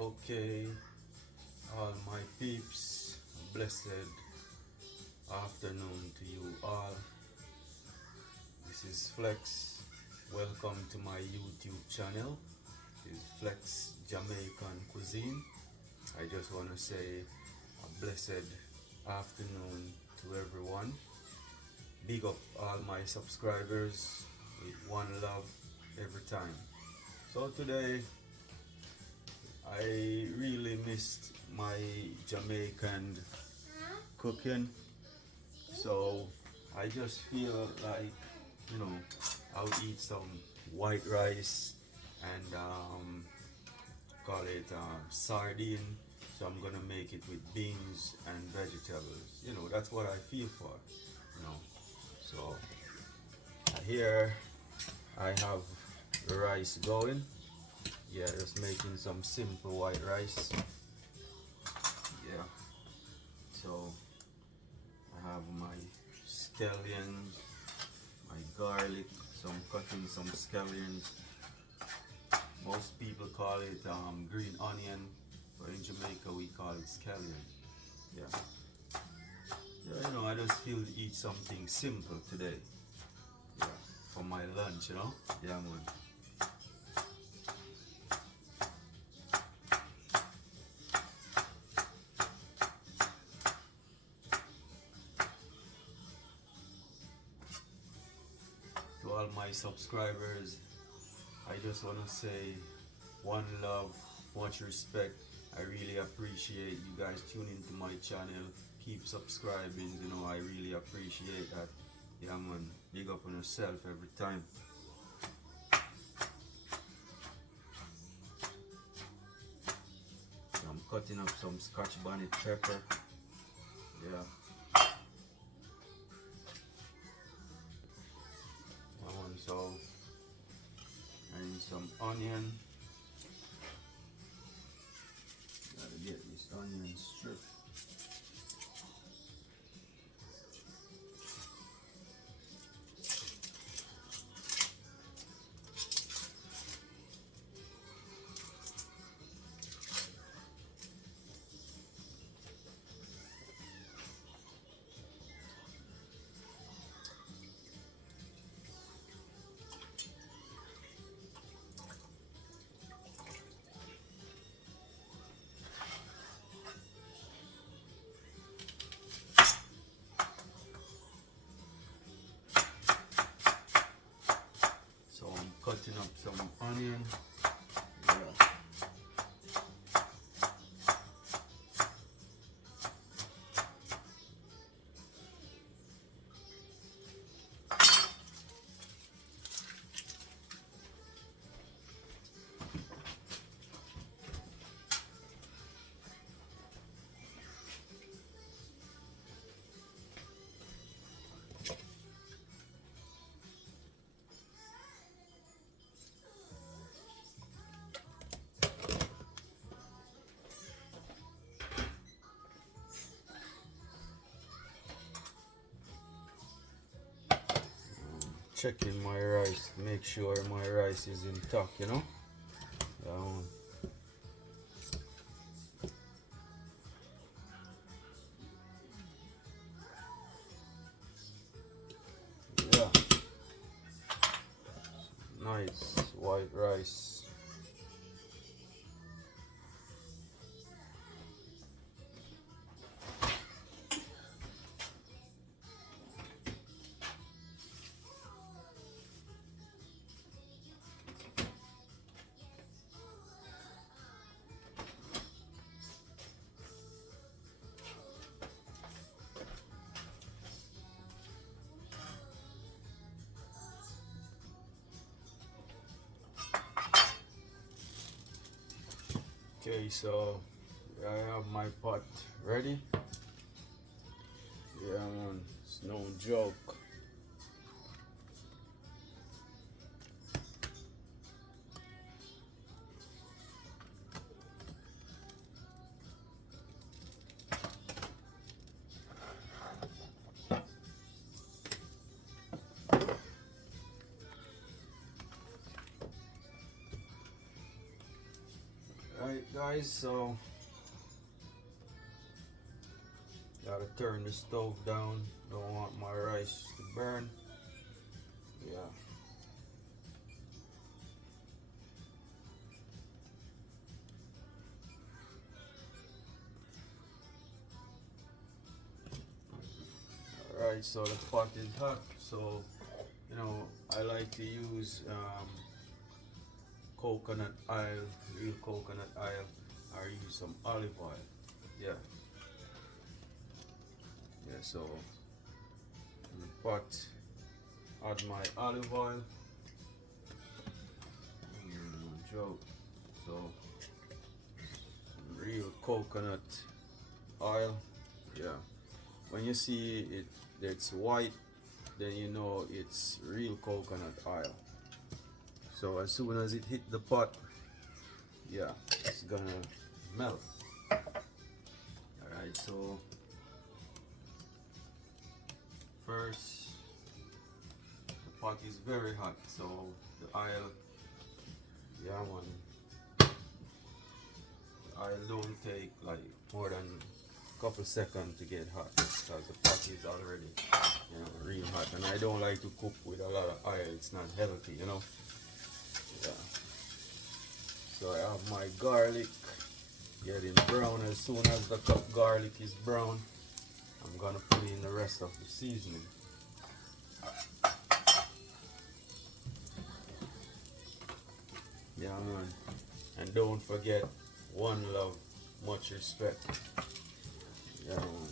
Okay, all my peeps, blessed afternoon to you all. This is Flex. Welcome to my YouTube channel. This is Flex Jamaican Cuisine. I just want to say a blessed afternoon to everyone. Big up all my subscribers with one love every time. So today I really missed my Jamaican cooking, so I just feel like, I'll eat some white rice and call it sardine. So I'm gonna make it with beans and vegetables. That's what I feel for. So here I have the rice going. Yeah, just making some simple white rice. Yeah, so I have my scallions, my garlic, cutting some scallions. Most people call it green onion, but in Jamaica we call it scallion. Yeah. I just feel to eat something simple today. Yeah, for my lunch, Yeah, man. To all my subscribers, I just want to say one love, much respect. I really appreciate you guys tuning into my channel. Keep subscribing, I really appreciate that. Yeah, man, big up on yourself every time. I'm cutting up some scotch bonnet pepper. Yeah. So and some onion. Gotta get this onion stripped. Cutting up some onion. Yeah. Checking my rice, make sure my rice is intact, Yeah. Yeah. Nice white rice. Okay, so I have my pot ready. Yeah, man, it's no joke. Alright guys, so gotta turn the stove down. Don't want my rice to burn. Yeah. Alright, so the pot is hot, so you know I like to use coconut oil, real coconut oil, or use some olive oil. Yeah. Yeah, so in the pot, add my olive oil. Joke. So real coconut oil. Yeah. When you see it's white, then you know it's real coconut oil. So as soon as it hit the pot, yeah, it's gonna melt. Alright, so first the pot is very hot, so the oil, yeah man, the oil don't take like more than a couple seconds to get hot, because the pot is already, you know, real hot. And I don't like to cook with a lot of oil, it's not healthy, you know. Yeah. So I have my garlic getting brown. As soon as the garlic is brown, I'm gonna put in the rest of the seasoning. Yeah man. And don't forget, one love, much respect. Yeah man.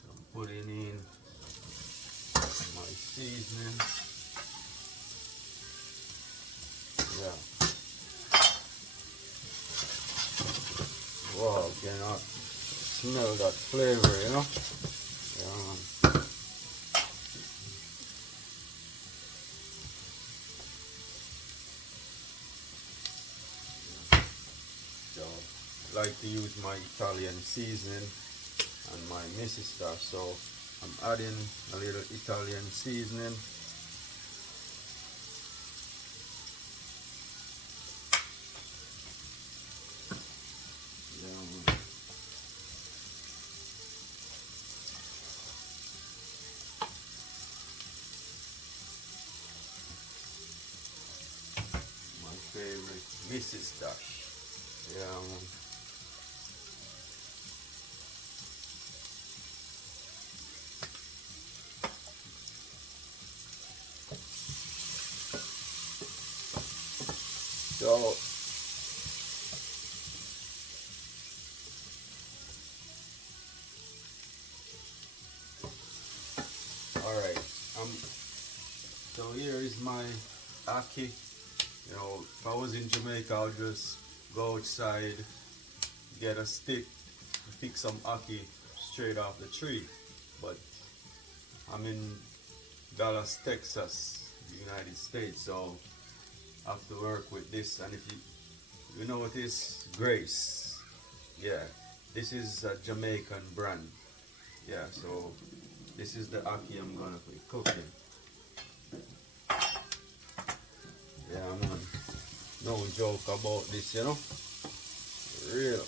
So I'm putting in my seasoning. Yeah. Wow, cannot smell that flavor, you know? Yeah, man. So, I like to use my Italian seasoning and my Mrs. Star. So, I'm adding a little Italian seasoning. My favorite Mrs. Dash. Yeah, man. So, alright. So here is my ackee. You know, if I was in Jamaica, I'll just go outside, get a stick, pick some ackee straight off the tree. But I'm in Dallas, Texas, United States, so I have to work with this. And if you know what is Grace, yeah, this is a Jamaican brand. Yeah, so this is the ackee I'm gonna be cooking. Yeah, man. No joke about this, you know. Real.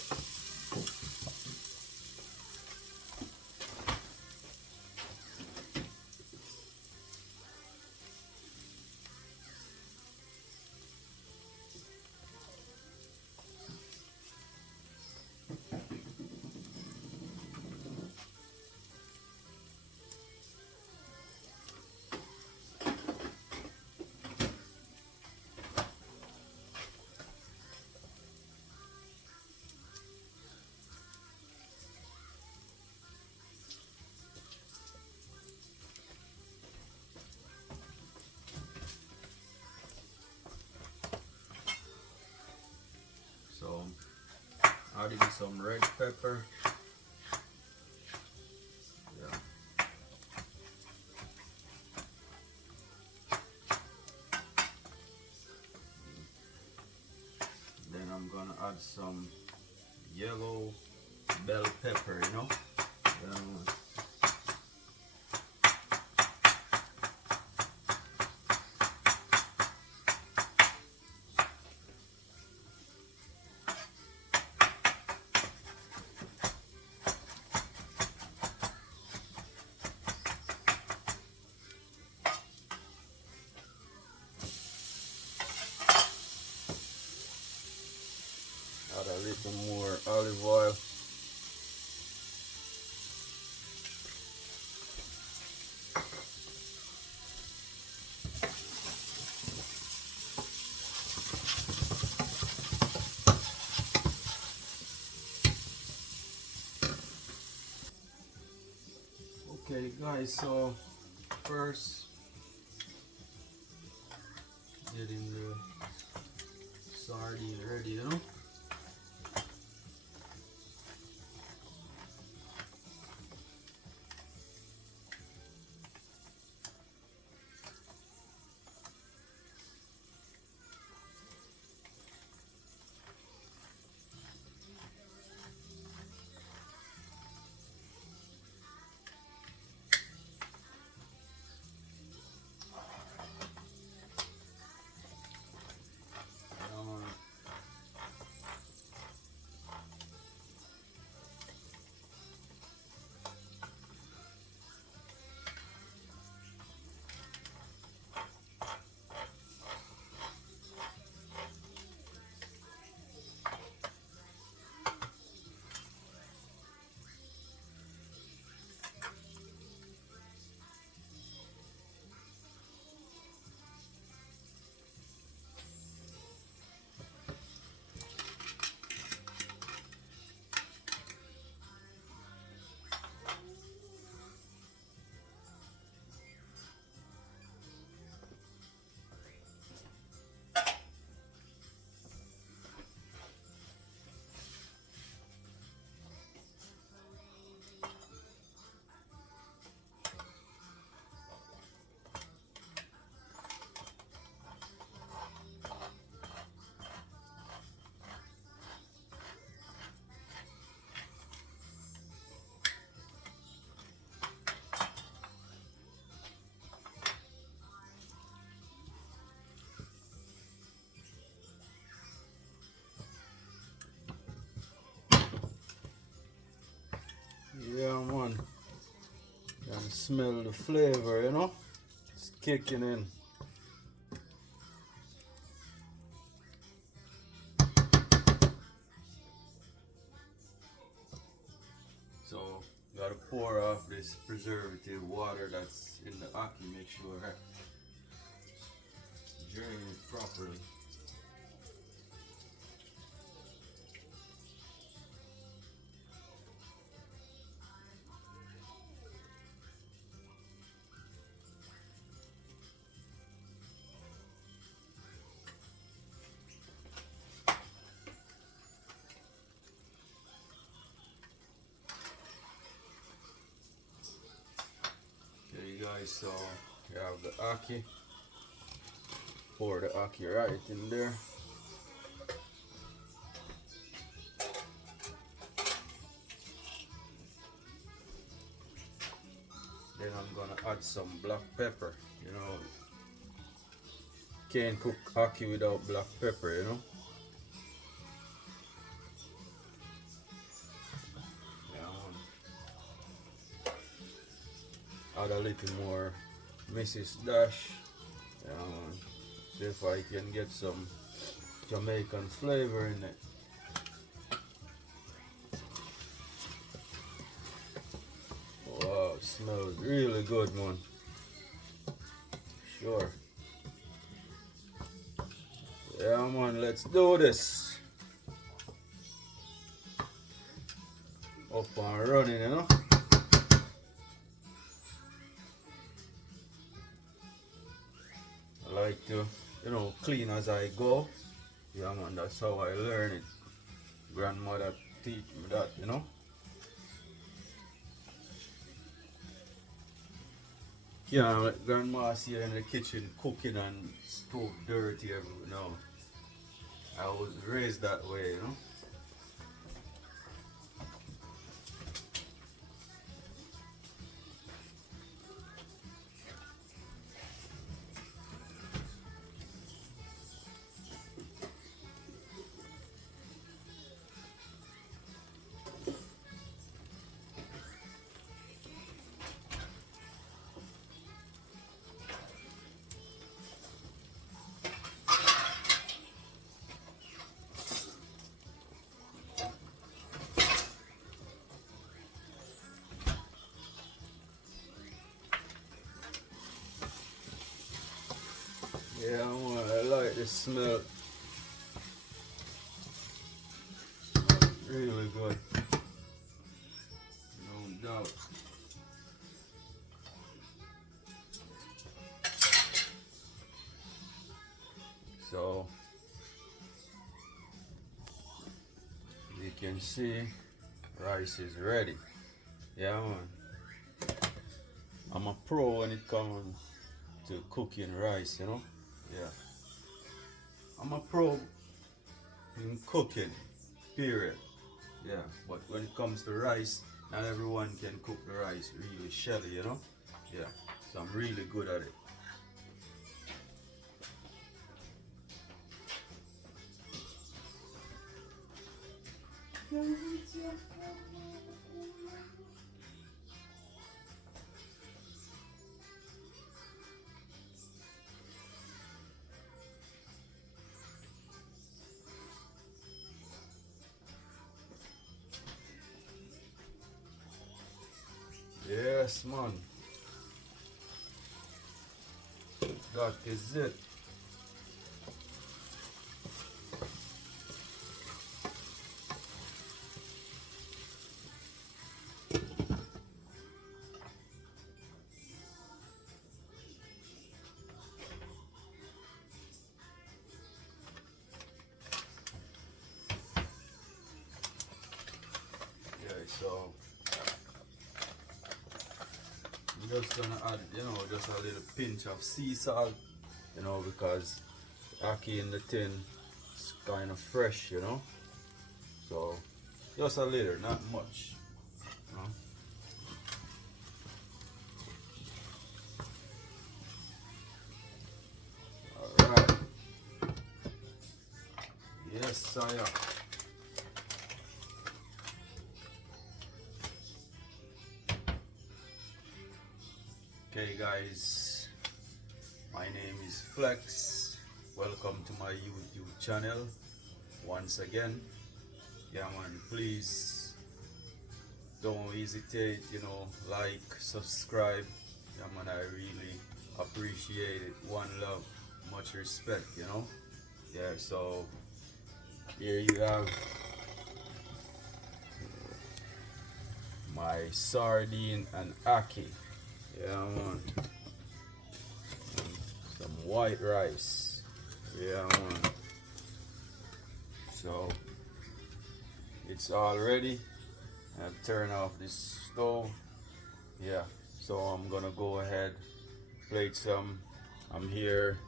So, adding some red pepper. Yeah. Then I'm gonna add some yellow bell pepper, you know. Man. Add a little more olive oil. Okay guys, so first getting the sardine ready, you know. Yeah man, you can smell the flavor, you know, it's kicking in. So you gotta pour off this preservative water that's in the aki, make sure that drain it properly. Okay guys, so you have the aki, pour the aki right in there. Then I'm gonna add some black pepper, you know, can't cook aki without black pepper, you know. Yeah, add a little more Mrs. Dash, see if I can get some Jamaican flavor in it. Wow, it smells really good, man. Sure. Yeah, man, let's do this. Up and running, you know. I like to, you know, clean as I go. Yeah, man, that's how I learn it. Grandmother teach me that, you know. Yeah, like grandma's here in the kitchen cooking and stove dirty everywhere. No, I was raised that way, you know. Yeah, I like the smell. Really good. No doubt. So you can see rice is ready. Yeah man. I'm a pro when it comes to cooking rice, you know? Yeah. I'm a pro in cooking, period. Yeah. But when it comes to rice, not everyone can cook the rice really shelly, you know? Yeah. So I'm really good at it. Yes, man. That is it. Yeah, so I'm just gonna add, just a little pinch of sea salt, because ackee in the tin is kind of fresh, So just a little, not much. You know? Alright. Yes, sire. Okay guys, my name is Flex. Welcome to my YouTube channel once again. Yeah man, please don't hesitate, like, subscribe. Yeah man, I really appreciate it. One love, much respect, Yeah, so here you have my sardine and ackee. Yeah man. Some white rice. Yeah man. So it's all ready. I've turned off this stove. Yeah, so I'm gonna go ahead, plate some. I'm here,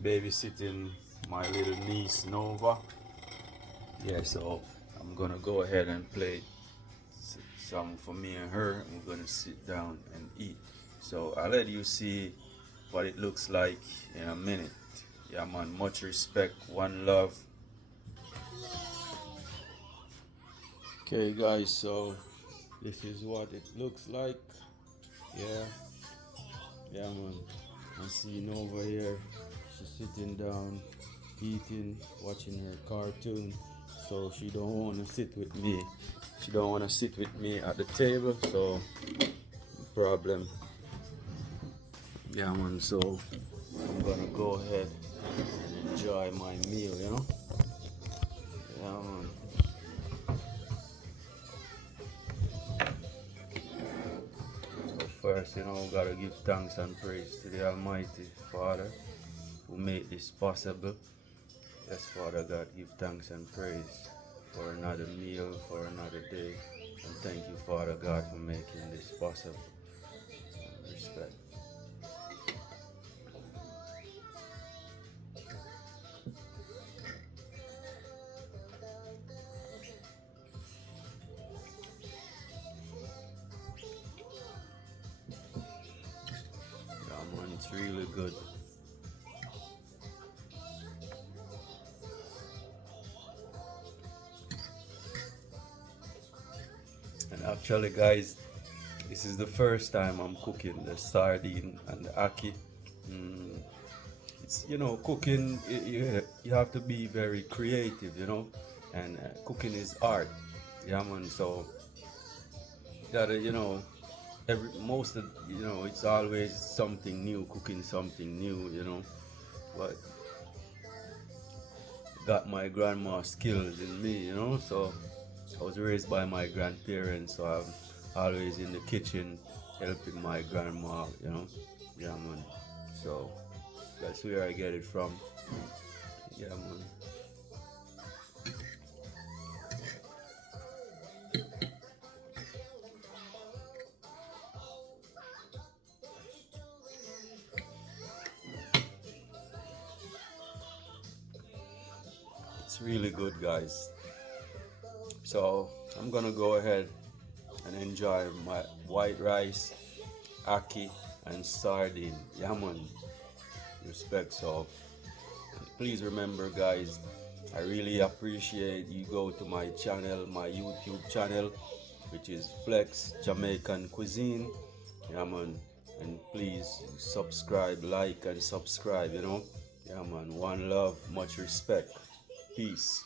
babysitting my little niece Nova. Yeah, so I'm gonna go ahead and plate some for me and her. We're gonna sit down and eat. So I'll let you see what it looks like in a minute. Yeah man, much respect, one love. Okay guys, so this is what it looks like. Yeah, yeah man. I see Nova here. She's sitting down, eating, watching her cartoon. So she don't want to sit with me. She don't want to sit with me at the table. So no problem. Yeah man. So I'm gonna go ahead and enjoy my meal. Yeah man. So first, gotta give thanks and praise to the Almighty Father who made this possible. Yes, Father God, give thanks and praise for another meal, for another day. And thank you, Father God, for making this possible. Respect. Yeah, man, it's really good. And actually, guys, this is the first time I'm cooking the sardine and the ackee. Mm, it's, cooking, you have to be very creative, and cooking is art. Yeah, man, so you gotta, every most of it's always something new, cooking something new, but got my grandma skills in me, so I was raised by my grandparents, so I'm always in the kitchen helping my grandma, yeah man, so that's where I get it from. Yeah man. It's really good, guys. So I'm gonna go ahead and enjoy my white rice, ackee, and sardine. Yeah, man. Respect. So please remember, guys, I really appreciate you go to my channel, my YouTube channel, which is Flex Jamaican Cuisine. Yeah, man. And please subscribe, like, and subscribe. Yeah, man. One love, much respect. Peace.